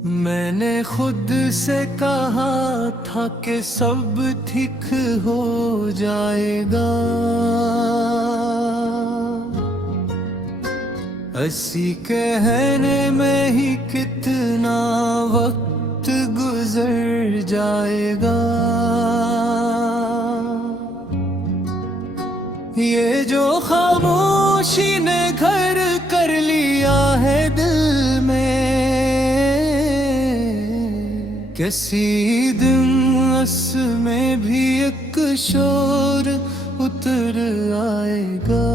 मैंने खुद से कहा था कि सब ठीक हो जाएगा। ऐसी कहने में ही कितना वक्त गुजर जाएगा। ये जो खामोशी ने घर कर लिया है दिल में, किसी दिन उसमें भी एक शोर उतर आएगा।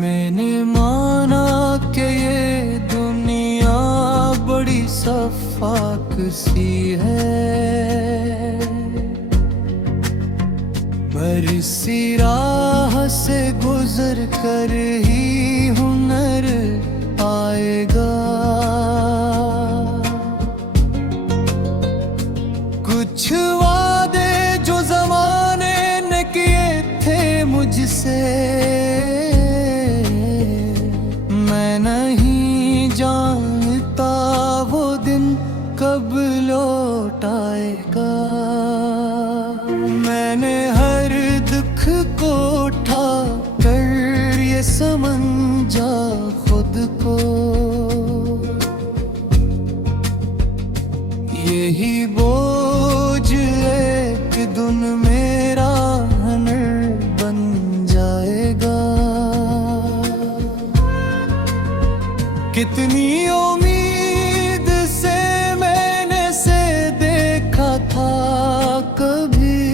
मैंने माना कि ये दुनिया बड़ी सफाक सी है, पर इसी राह से गुजर कर ही हुनर आएगा। कुछ वादे जो ज़माने ने किए थे मुझसे, मैं नहीं जानता वो दिन कब लौट आएगा। मैंने हर दुख को उठा कर ये समझा खुद को, यही बोझ एक दिन मेरा हनर बन जाएगा। कितनी उम्मीद से मैंने से देखा था कभी,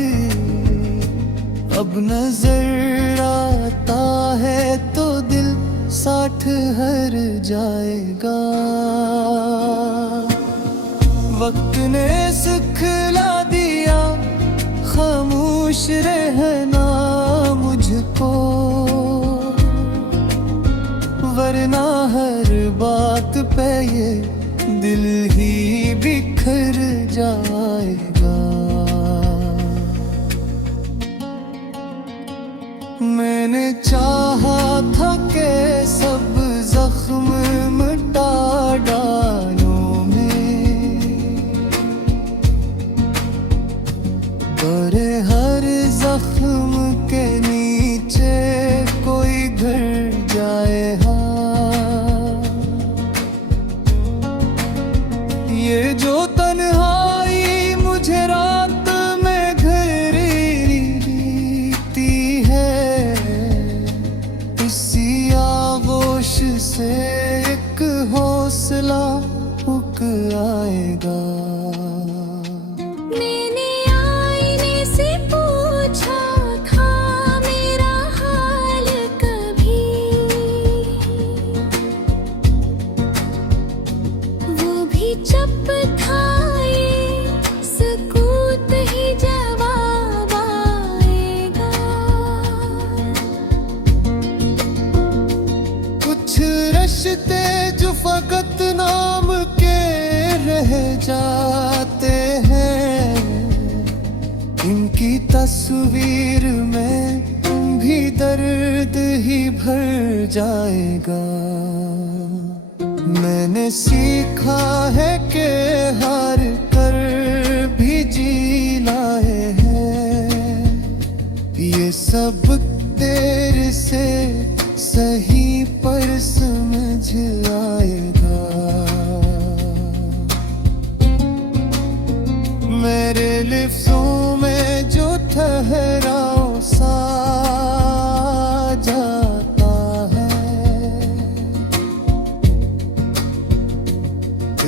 अब नजर आता है तो दिल साथ हर जाएगा। वक्त ने सिखला दिया खामोश रहना मुझको, वरना हर बात पे ये दिल ही बिखर जाएगा। मैंने चाहा था कि सब जख्म मिटा डालूं मैं, पर हर जख्म के नीचे कोई घर जाए। ये जो तन्हाई मुझे रात में घेरती है, इसी आगोश से एक हौसला उग आएगा। मैंने आईने से पूछा था मेरा हाल कभी, वो भी चुप था, ये सुकूत ही जवाब आएगा। कुछ रिश्ते जो फकत नाम के रह जाते हैं, इनकी तस्वीर में भी दर्द ही भर जाएगा। मैंने सीखा है कि हार कर भी जी लाए हैं, ये सब देर से सही पर समझ आएगा। मेरे लिफ्ज़ों में जो ठहराव सा जाता है,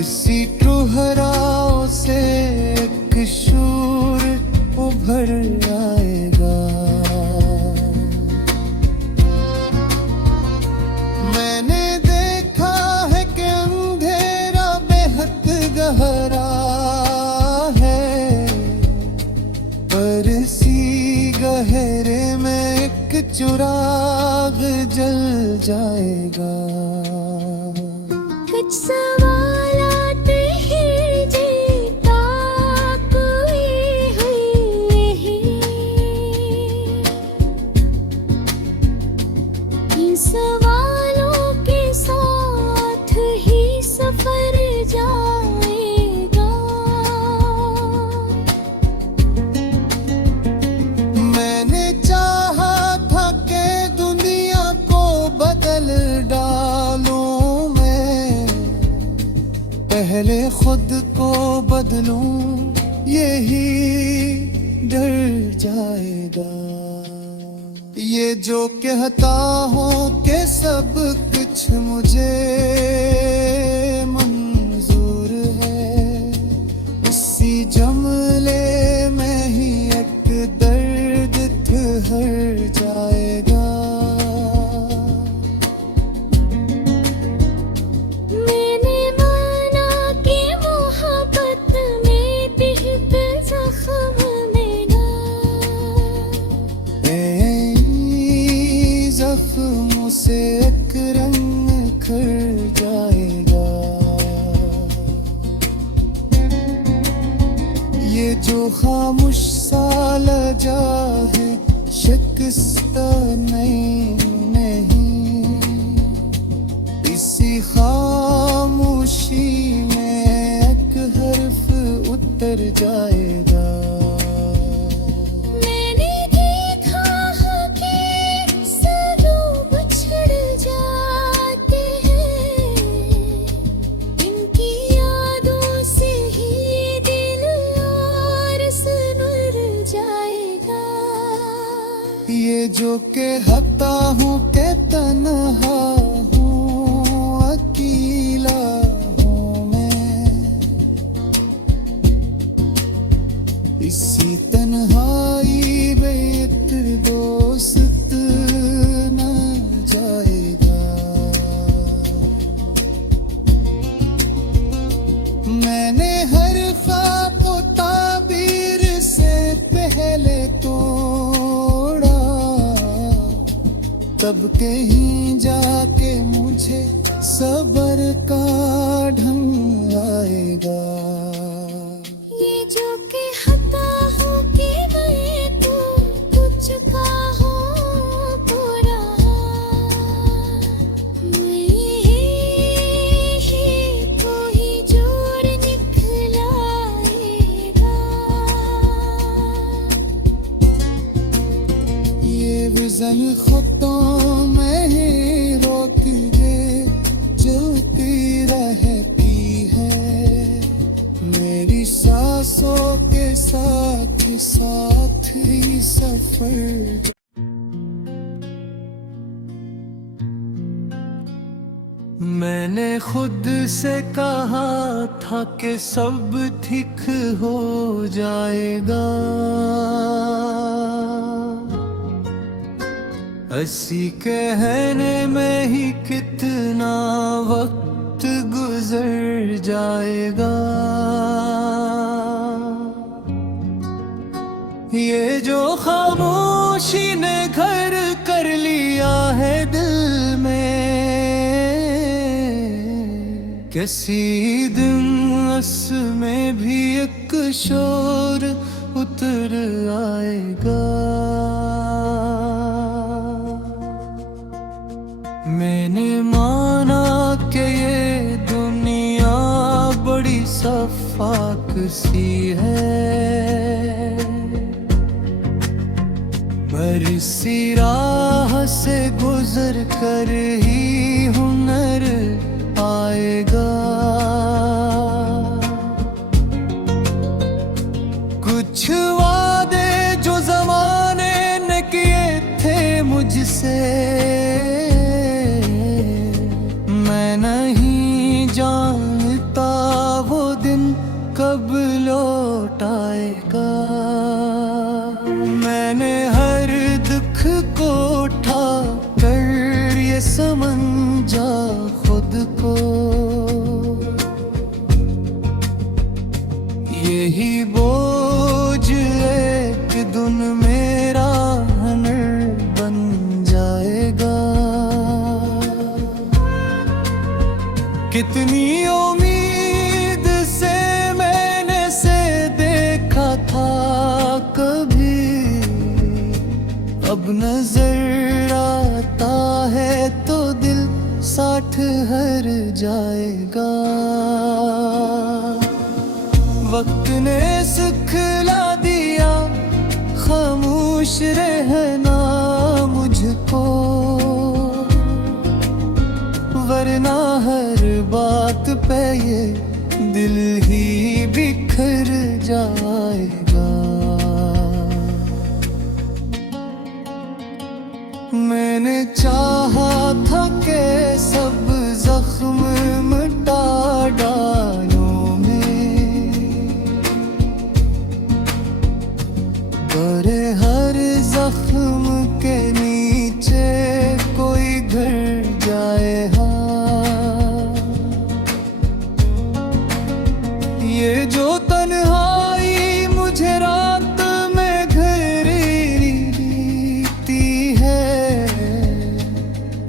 इसी ठहराव से एक शूर उभर आएगा। मैंने देखा है कि अंधेरा बेहद गहरा है, पर इसी गहरे में एक चिराग जल जाएगा। कुछ सवालात ही जीता कोई हुई यही, इन सवालों के साथ पहले खुद को बदलूं यही डर जाएगा। ये जो कहता हूँ कि सब कुछ मुझे मंजूर है, इसी जुमले में ही एक दर्द ठहर जाएगा। मैंने माना कि मोहब्बत में दिल जख्म देगा, जख्मों से एक रंग खर जाएगा। ये जो खामोश सा लजा है शिकस्त नहीं, इसी खामोशी में एक हर्फ उतर जाएगा। मैंने देखा है कि सलों बिछड़ जाते हैं, इनकी यादों से ही दिल और सुनर जाएगा। ये जो कहता हूँ कि तन्हा हूँ, अकेला हूँ मैं, इसी तन्हाई में एक दोस्त न जाएगा। मैंने हर ख्वाब को ताबीर से पहले तोड़ा, तब कहीं जाके मुझे सबर का ढंग आएगा। ये जो कहता हूँ कि मैं तो कुछ का हूँ पूरा, मैं कोई जोड़ निकलाएगा। ये विज़न ख़ुतों में ही रोक के चलती रहती है, मेरी सांसों के साथ साथ ही सफर। मैंने खुद से कहा था कि सब ठीक हो जाएगा, ऐसी कहने में ही कितना वक्त गुजर जाएगा। ये जो खामोशी ने घर कर लिया है दिल में, किसी दिन उसमें भी एक शोर उतर आएगा। मैंने माना कि ये दुनिया बड़ी सफाक सी है, पर इसी राह से गुजर कर ही हुनर आएगा। कुछ वादे जो ज़माने ने किए थे मुझसे, मैं नहीं जानता वो दिन कब लौट आएगा। मैंने हर दुख को उठा कर ये समझा खुद को, यही बोझ एक दिन मेरा हनर बन जाएगा। कितनी उम्मीद से मैंने से देखा था कभी, अब नजर आता है तो दिल साठ हर जाएगा। वक्त ने सिखला दिया खामोश रहना मुझको, वरना हर बात पे ये मैंने चाहा था कि सब जख्म मिटा डालूं मैं, पर हर जख्म के नीचे कोई घर जाए हाँ। ये जो तन्हाई मुझे रात में घेरती है,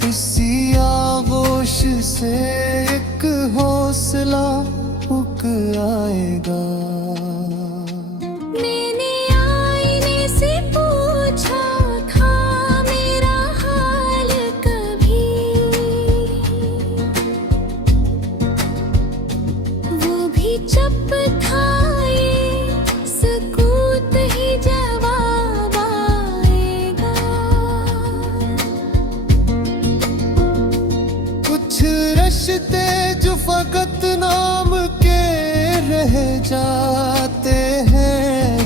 इसी आगोश से एक हौसला उग आएगा। मैंने आईने से पूछा था मेरा हाल कभी, वो भी चुप था, ये सकूत ही जवाब आएगा। कुछ रिश्ते जो फकत नाम के रह जाते हैं,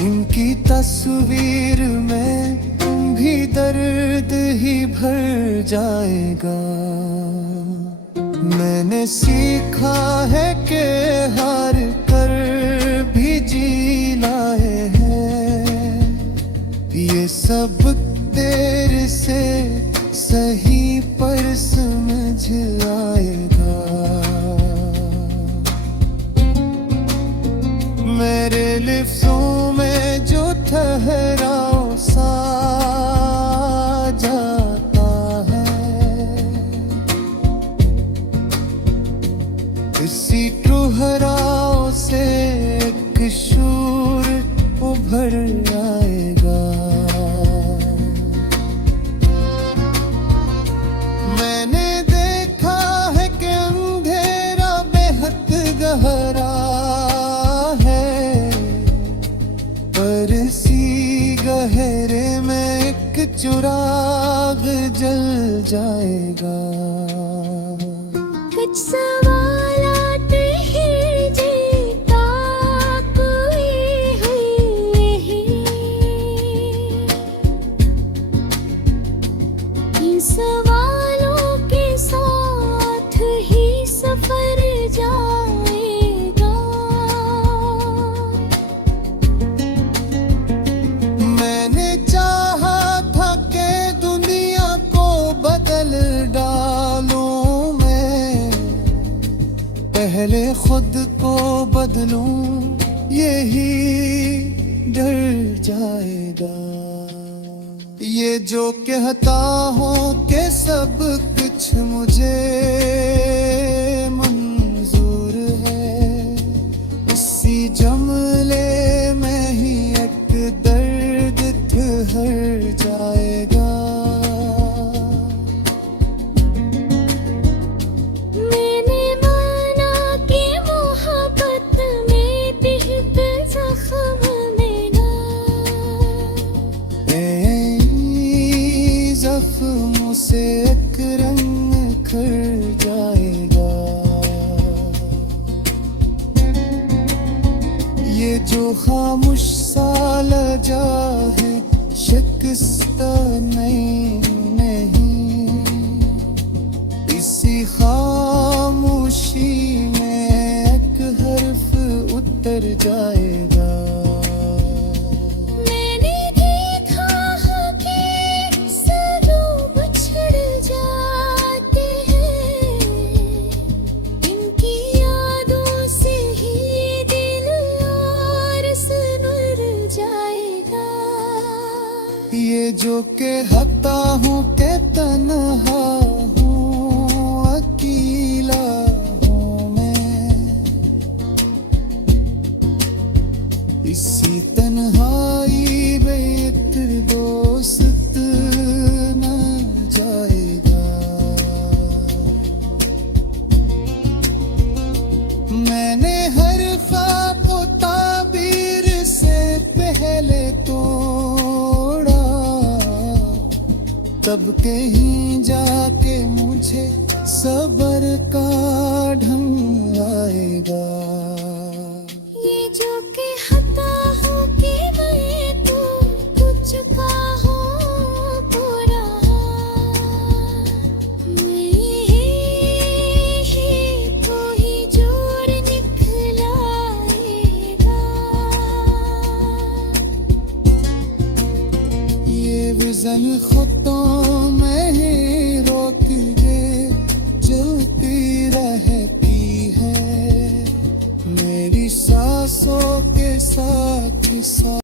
इनकी तस्वीर में भी दर्द ही भर जाएगा। मैंने सीखा है कि हार कर भी जी लाए हैं, ये सब देर से सही पर समझ आएगा। मेरे लिफ्ज़ों में जो ठहराव सा जाता है, इसी ठहराव से एक शूर उभर आएगा। मैंने देखा है कि अंधेरा बेहद गहरा है, पर इसी गहरे में एक चिराग जल जाएगा। कुछ सवाल आते हैं जीता कोई हुई नहीं, इन सवालों के साथ ही सफर जाएगा। मैंने चाहा था कि दुनिया को बदल डालूं मैं, पहले खुद को बदलूं यही डर जाएगा। ये जो कहता हूँ कि सब कुछ मुझे मंजूर है, इसी जुमले में ही एक दर्द ठहर जाएगा। मैंने माना कि मोहब्बत में दिल जख्म देना, जख्मों से एक रंग खर जाएगा। ये जो खामोश सा लजा है शिकस्त नहीं, इसी खामोशी में एक हर्फ उतर जाएगा। मैंने देखा है कि सरूब छिड़ जाते हैं, इनकी यादों से ही दिल और सुनर जाएगा। ये जो कहता हूँ कि तन्हा हूँ, अकेला हूँ मैं, इसी तन्हाई में एक दोस्त न जाएगा। मैंने हर ख्वाब को ताबीर से पहले तोड़ा, तब कहीं जाके मुझे सबर का ढंग आएगा। ये जो कहता हूँ कि मैं तो कुछ का हूँ जन खुतों में ही रोती जलती रहती है, मेरी सांसों के साथ साथ